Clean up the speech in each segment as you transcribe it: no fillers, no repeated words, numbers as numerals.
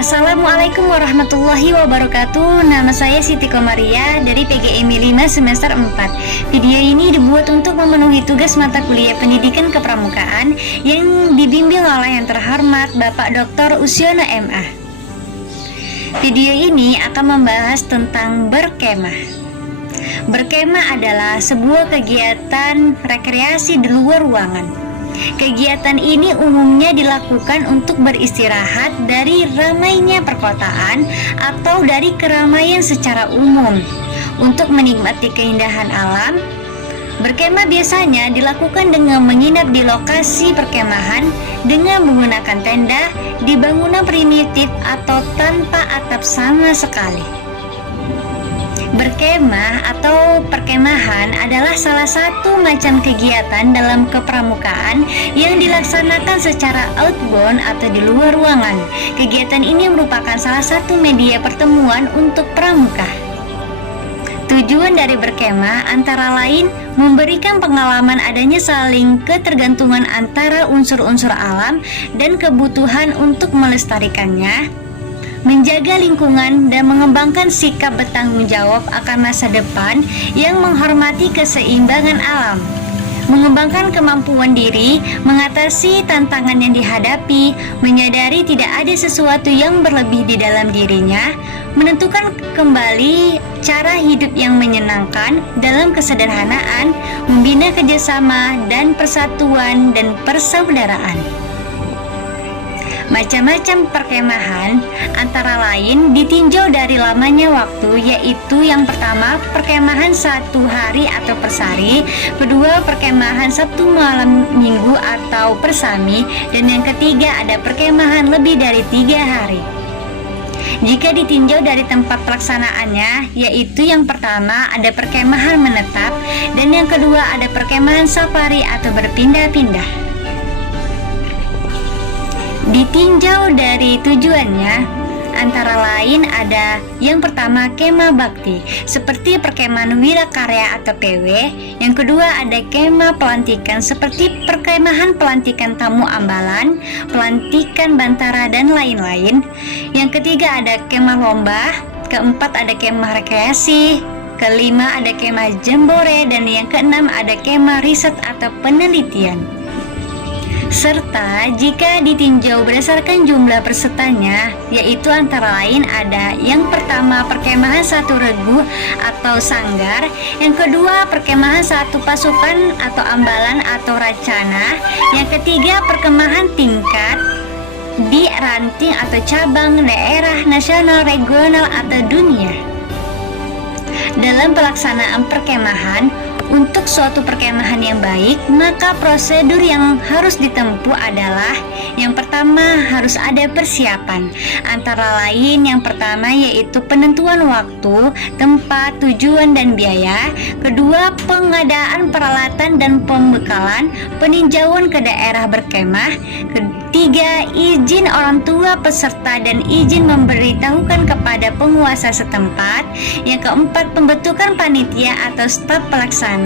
Assalamualaikum warahmatullahi wabarakatuh. Nama saya Siti Komaria dari PGMI 5 semester 4. Video ini dibuat untuk memenuhi tugas mata kuliah pendidikan kepramukaan yang dibimbing oleh yang terhormat Bapak Dr. Usyono MA. Video ini akan membahas tentang berkemah. Berkemah adalah sebuah kegiatan rekreasi di luar ruangan. Kegiatan ini umumnya dilakukan untuk beristirahat dari ramainya perkotaan atau dari keramaian secara umum. Untuk menikmati keindahan alam, berkemah biasanya dilakukan dengan menginap di lokasi perkemahan dengan menggunakan tenda di bangunan primitif atau tanpa atap sama sekali. Berkemah atau perkemahan adalah salah satu macam kegiatan dalam kepramukaan yang dilaksanakan secara outbound atau di luar ruangan. Kegiatan ini merupakan salah satu media pertemuan untuk pramuka. Tujuan dari berkemah antara lain memberikan pengalaman adanya saling ketergantungan antara unsur-unsur alam dan kebutuhan untuk melestarikannya, menjaga lingkungan dan mengembangkan sikap bertanggung jawab akan masa depan yang menghormati keseimbangan alam, mengembangkan kemampuan diri, mengatasi tantangan yang dihadapi, menyadari tidak ada sesuatu yang berlebih di dalam dirinya, menentukan kembali cara hidup yang menyenangkan dalam kesederhanaan, membina kerjasama dan persatuan dan persaudaraan. Macam-macam perkemahan antara lain ditinjau dari lamanya waktu, yaitu yang pertama perkemahan 1 hari atau persari, kedua perkemahan 1 malam minggu atau persami, dan yang ketiga ada perkemahan lebih dari 3 hari. Jika ditinjau dari tempat pelaksanaannya, yaitu yang pertama ada perkemahan menetap, dan yang kedua ada perkemahan safari atau berpindah-pindah. Ditinjau dari tujuannya, antara lain ada yang pertama kemah bakti, seperti perkemahan wirakarya atau PW. Yang kedua ada kemah pelantikan, seperti perkemahan pelantikan tamu ambalan, pelantikan bantara, dan lain-lain. Yang ketiga ada kemah lomba, keempat ada kemah rekreasi, kelima ada kemah jembore, dan yang keenam ada kemah riset atau penelitian. Serta jika ditinjau berdasarkan jumlah pesertanya, yaitu antara lain ada yang pertama perkemahan 1 regu atau sanggar, yang kedua perkemahan 1 pasukan atau ambalan atau racana, yang ketiga perkemahan tingkat di ranting atau cabang, daerah, nasional, regional, atau dunia. Dalam pelaksanaan perkemahan, untuk suatu perkemahan yang baik, maka prosedur yang harus ditempuh adalah yang pertama harus ada persiapan. Antara lain yang pertama yaitu penentuan waktu, tempat, tujuan, dan biaya. Kedua, pengadaan peralatan dan pembekalan, peninjauan ke daerah berkemah. Ketiga, izin orang tua peserta dan izin memberitahukan kepada penguasa setempat. Yang keempat, pembentukan panitia atau staf pelaksana.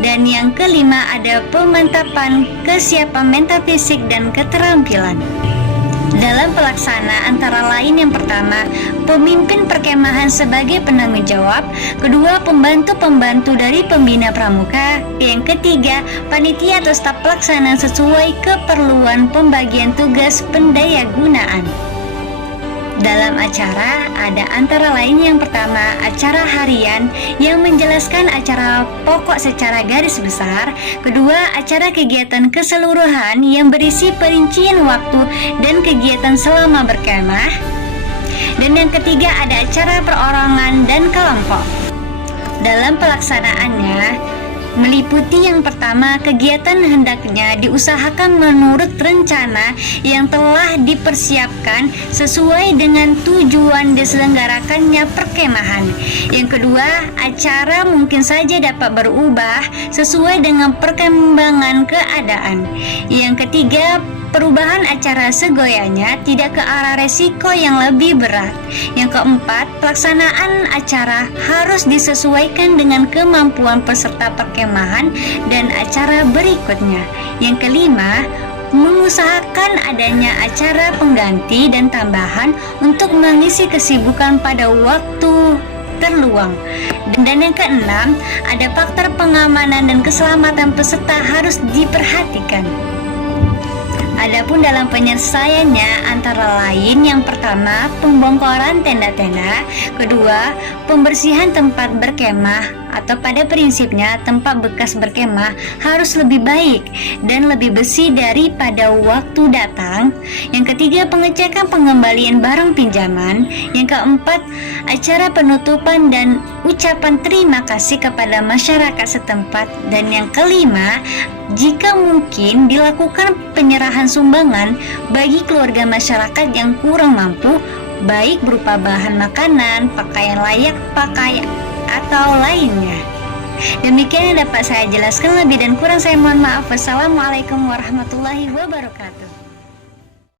Dan yang kelima ada pemantapan kesiapan mental, fisik, dan keterampilan. Dalam pelaksana antara lain yang pertama, pemimpin perkemahan sebagai penanggung jawab. Kedua, pembantu-pembantu dari pembina pramuka. Yang ketiga, panitia atau staf pelaksana sesuai keperluan pembagian tugas pendayagunaan. Dalam acara ada antara lain yang pertama acara harian yang menjelaskan acara pokok secara garis besar. Kedua, acara kegiatan keseluruhan yang berisi perincian waktu dan kegiatan selama berkemah. Dan yang ketiga ada acara perorangan dan kelompok. Dalam pelaksanaannya meliputi yang pertama, kegiatan hendaknya diusahakan menurut rencana yang telah dipersiapkan sesuai dengan tujuan diselenggarakannya perkemahan. Yang kedua, acara mungkin saja dapat berubah sesuai dengan perkembangan keadaan. Yang ketiga, perubahan acara segoyanya tidak ke arah resiko yang lebih berat. Yang keempat, pelaksanaan acara harus disesuaikan dengan kemampuan peserta perkemahan dan acara berikutnya. Yang kelima, mengusahakan adanya acara pengganti dan tambahan untuk mengisi kesibukan pada waktu terluang. Dan yang keenam, ada faktor pengamanan dan keselamatan peserta harus diperhatikan. Adapun dalam penyelesaiannya antara lain, yang pertama pembongkaran tenda-tenda, kedua pembersihan tempat berkemah atau pada prinsipnya tempat bekas berkemah harus lebih baik dan lebih bersih daripada waktu datang. Yang ketiga pengecekan pengembalian barang pinjaman. Yang keempat acara penutupan dan ucapan terima kasih kepada masyarakat setempat. Dan yang kelima, jika mungkin dilakukan penyerahan sumbangan bagi keluarga masyarakat yang kurang mampu, baik berupa bahan makanan, pakaian layak pakai, atau lainnya. Demikian yang dapat saya jelaskan, lebih dan kurang saya mohon maaf. Wassalamualaikum warahmatullahi wabarakatuh.